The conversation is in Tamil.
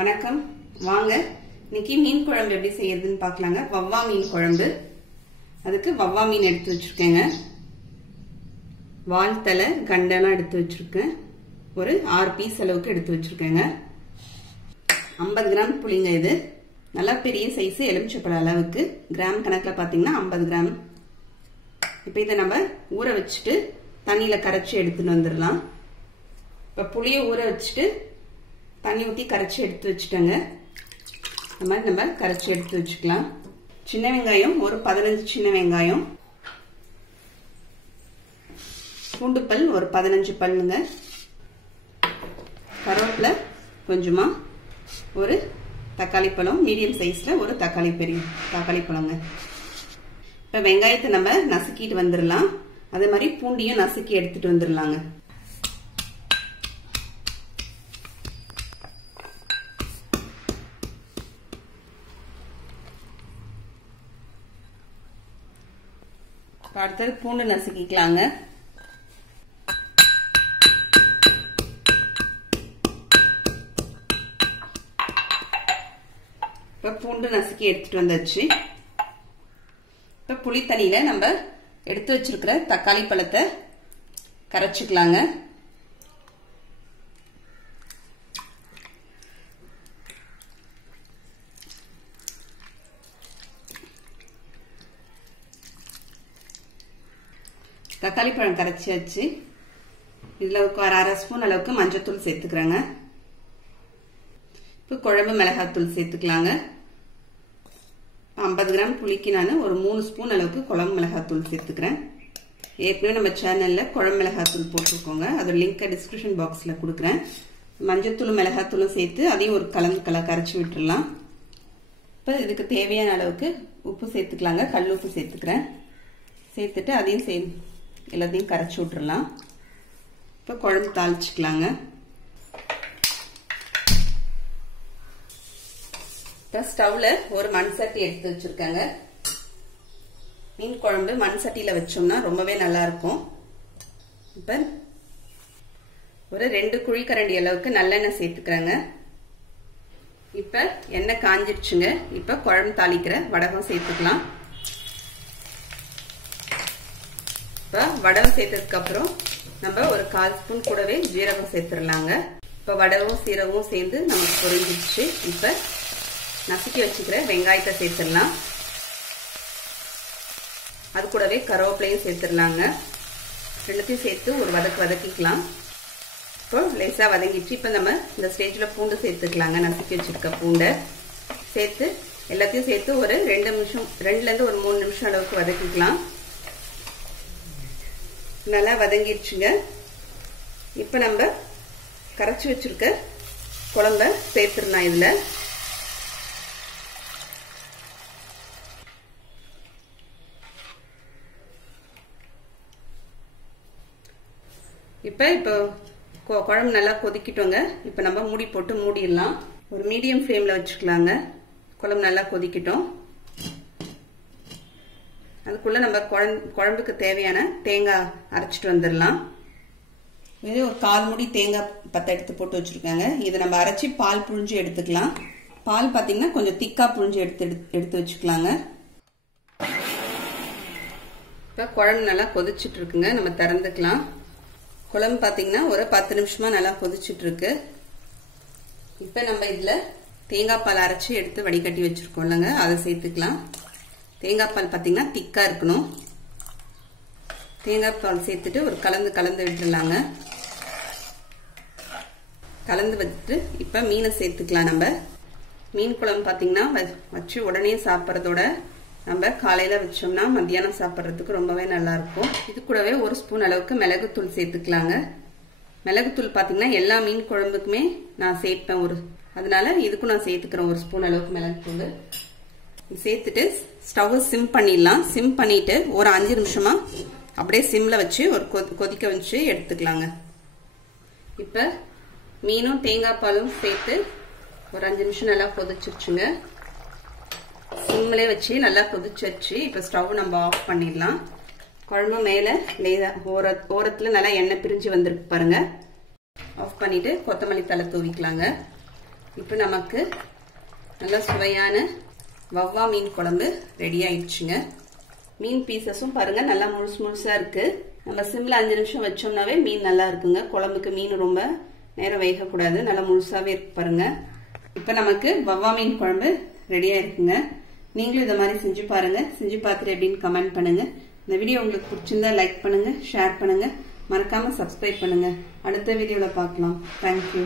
வணக்கம் வாங்க இன்னைக்கு மீன் குழம்பு எப்படி செய்யறதுன்னு பார்க்கலாங்க. வவ்வா மீன் குழம்பு. அதுக்கு வவ்வா மீன் எடுத்து வச்சிருக்கேங்க. வால் தலை கண்டெல்லாம் எடுத்து வச்சிருக்கேன். ஒரு 6 பீஸ் அளவுக்கு எடுத்து வச்சிருக்கேங்க. 50 கிராம் புளிங்க. இது நல்லா பெரிய சைஸ் எலுமிச்சப்பழ அளவுக்கு. கிராம் கணக்கில் பார்த்தீங்கன்னா 50 கிராம். இப்போ இதை நம்ம ஊற வச்சுட்டு தண்ணியில கரைச்சி எடுத்துட்டு வந்துடலாம். இப்போ புளியை ஊற வச்சுட்டு தண்ணி ஊற்றி கரைச்சி எடுத்து வச்சுட்டேங்க. இந்த மாதிரி நம்ம கரைச்சி எடுத்து வச்சுக்கலாம். சின்ன வெங்காயம் ஒரு 15 சின்ன வெங்காயம், பூண்டு பல் ஒரு 15 பல்லுங்க, கருவேப்பிலை கொஞ்சமா, ஒரு தக்காளி பழம் மீடியம் சைஸ்ல ஒரு பெரிய தக்காளி பழங்க. இப்ப வெங்காயத்தை நம்ம நசுக்கிட்டு வந்துடலாம். அதே மாதிரி பூண்டியும் நசுக்கி எடுத்துட்டு வந்துடலாங்க. அடுத்தது பூண்டு நசுக்கிக்கலாங்க. இப்ப பூண்டு நசுக்கி எடுத்துட்டு வந்தாச்சு. இப்ப புளி தண்ணியில நம்ம எடுத்து வச்சிருக்கிற தக்காளி பழத்தை கரைச்சிக்கலாங்க. தக்காளி பழம் கரைச்சாச்சு. இதுல ஒரு 1/2 ஸ்பூன் அளவுக்கு மஞ்சத்தூள் சேர்த்துக்கிறேங்க. இப்போ குழம்பு மிளகாத்தூள் சேர்த்துக்கலாங்க. 50 கிராம் புளிக்கு நான் ஒரு 3 ஸ்பூன் அளவுக்கு குழம்பு மிளகாத்தூள் சேர்த்துக்கிறேன். ஏற்கனவே நம்ம சேனல்ல குழம்பு மிளகாத்தூள் போட்டிருக்கோங்க. அதோட லிங்க் டிஸ்கிரிப்ஷன் பாக்ஸ்ல கொடுக்குறேன். மஞ்சத்தூளும் மிளகாத்தூளும் சேர்த்து அதையும் ஒரு கலந்து கரைச்சி விட்டுடலாம். இப்போ இதுக்கு தேவையான அளவுக்கு உப்பு சேர்த்துக்கலாங்க. கல் உப்பு சேர்த்துக்கிறேன். சேர்த்துட்டு அதையும் எல்லாத்தையும் கரைச்சி விட்டுறலாம். இப்போ குழம்பு தாளிச்சுக்கலாங்க. இப்போ ஸ்டவ்ல ஒரு மண் சட்டி எடுத்து வச்சிருக்காங்க. மீன் குழம்பு மண் சட்டியில வச்சோம்னா ரொம்பவே நல்லா இருக்கும். இப்ப ஒரு 2 குழிக்கரண்டி அளவுக்கு நல்லெண்ணெய் சேர்த்துக்கிறேங்க. இப்ப எண்ணெய் காஞ்சிடுச்சுங்க. இப்ப குழம்பு தாளிக்கிற வடகம் சேர்த்துக்கலாம். இப்ப வடகம் சேர்த்ததுக்கு அப்புறம் நம்ம ஒரு 1/4 ஸ்பூன் கூடவே ஜீரகம் சேர்த்துடலாங்க. இப்ப வடகம் சீரகமும் சேர்ந்து நமக்கு பொரிஞ்சிடுச்சு. இப்ப நசுக்கி வச்சுக்கிற வெங்காயத்தை சேர்த்துடலாம். அது கூடவே கருவேப்பிலையும் சேர்த்துடலாங்க. ரெண்டுத்தையும் சேர்த்து ஒரு வதக்கிக்கலாம். இப்போ லேசா வதங்கிடுச்சு. இப்ப நம்ம இந்த ஸ்டேஜ்ல பூண்டு சேர்த்துக்கலாங்க. நசுக்கி வச்சிருக்க பூண்டை சேர்த்து எல்லாத்தையும் சேர்த்து ஒரு 2ல இருந்து ஒரு 3 நிமிஷம் அளவுக்கு வதக்கிக்கலாம். நல்லா வதங்கிடுச்சுங்க. இப்ப நம்ம கரைச்சி வச்சிருக்க குழம்ப சேர்த்துடலாம். இதுல இப்போ குழம்பு நல்லா கொதிக்கிட்டோங்க. இப்ப நம்ம மூடி போட்டு மூடிடலாம். ஒரு மீடியம் ஃப்ளேம்ல வச்சுக்கலாங்க. குழம்பு நல்லா கொதிக்கிட்டோம். அதுக்குள்ள நம்ம குழம்புக்கு தேவையான தேங்காய் அரைச்சிட்டு வந்துடலாம். இது ஒரு 1/4 மூடி தேங்காய் பத்தை எடுத்து போட்டு வச்சிருக்காங்க. இதை நம்ம அரைச்சி பால் புழிஞ்சு எடுத்துக்கலாம். பால் பாத்தீங்கன்னா கொஞ்சம் திக்கா புழிஞ்சு எடுத்து வச்சுக்கலாங்க. இப்ப குழம்பு நல்லா கொதிச்சுட்டு இருக்குங்க. நம்ம திறந்துக்கலாம். குழம்பு பாத்தீங்கன்னா ஒரு 10 நிமிஷமா நல்லா கொதிச்சுட்டு இருக்கு. இப்ப நம்ம இதுல தேங்காய் பால் அரைச்சி எடுத்து வடிகட்டி வச்சிருக்கோம்லங்க, அதை சேர்த்துக்கலாம். தேங்காய் பால் பாத்தீங்கன்னா திக்கா இருக்கணும். தேங்காய் பால் சேர்த்துட்டு ஒரு கலந்து விட்டுடலாங்க. கலந்து வச்சுட்டு இப்ப மீனை சேர்த்துக்கலாம். நம்ம மீன் குழம்பு பாத்தீங்கன்னா வச்சு உடனே சாப்பிட்றதோட நம்ம காலையில வச்சோம்னா மத்தியானம் சாப்பிட்றதுக்கு ரொம்பவே நல்லா இருக்கும். இது கூடவே 1 ஸ்பூன் அளவுக்கு மிளகுத்தூள் சேர்த்துக்கலாங்க. மிளகுத்தூள் பாத்தீங்கன்னா எல்லா மீன் குழம்புக்குமே நான் சேர்ப்பேன். அதனால இதுக்கும் நான் சேர்த்துக்கிறேன் 1 ஸ்பூன் அளவுக்கு மிளகுத்தூள் சேர்த்துட்டு ஸ்டவ் சிம் பண்ணிடலாம். சிம் பண்ணிட்டு ஒரு 5 நிமிஷமா அப்படியே சிம்ல வச்சு ஒரு கொதிக்க வச்சு எடுத்துக்கலாங்க. இப்ப மீனும் தேங்காய் பாலும் சேர்த்து ஒரு 5 நிமிஷம் நல்லா கொதிச்சிருச்சுங்க. சிம்லே வச்சு நல்லா கொதிச்சிருச்சு. இப்ப ஸ்டவ் நம்ம ஆஃப் பண்ணிடலாம். குழம்பு மேல ஓரத்துல நல்லா எண்ணெய் பிரிஞ்சு வந்திருக்கு பாருங்க. ஆஃப் பண்ணிட்டு கொத்தமல்லி தழை தூவிக்கலாங்க. இப்போ நமக்கு நல்ல சுவையான வவ்வா மீன் குழம்பு ரெடி ஆயிடுச்சுங்க. மீன் பீசஸும் பாருங்க நல்லா முழுசா இருக்கு. நம்ம சிம்ல 5 நிமிஷம் வச்சோம்னாவே மீன் நல்லா இருக்குங்க. குழம்புக்கு மீன் ரொம்ப நேரம் வேகக்கூடாது, நல்லா முழுசாவே இருக்கு பாருங்க. இப்போ நமக்கு வவ்வா மீன் குழம்பு ரெடியா இருக்குங்க. நீங்களும் இதை மாதிரி செஞ்சு பாருங்க. செஞ்சு பார்த்துட்டு எப்படின்னு கமெண்ட் பண்ணுங்க. இந்த வீடியோ உங்களுக்கு பிடிச்சிருந்தா லைக் பண்ணுங்க, ஷேர் பண்ணுங்க, மறக்காம சப்ஸ்கிரைப் பண்ணுங்க. அடுத்த வீடியோல பார்க்கலாம். தேங்க்யூ.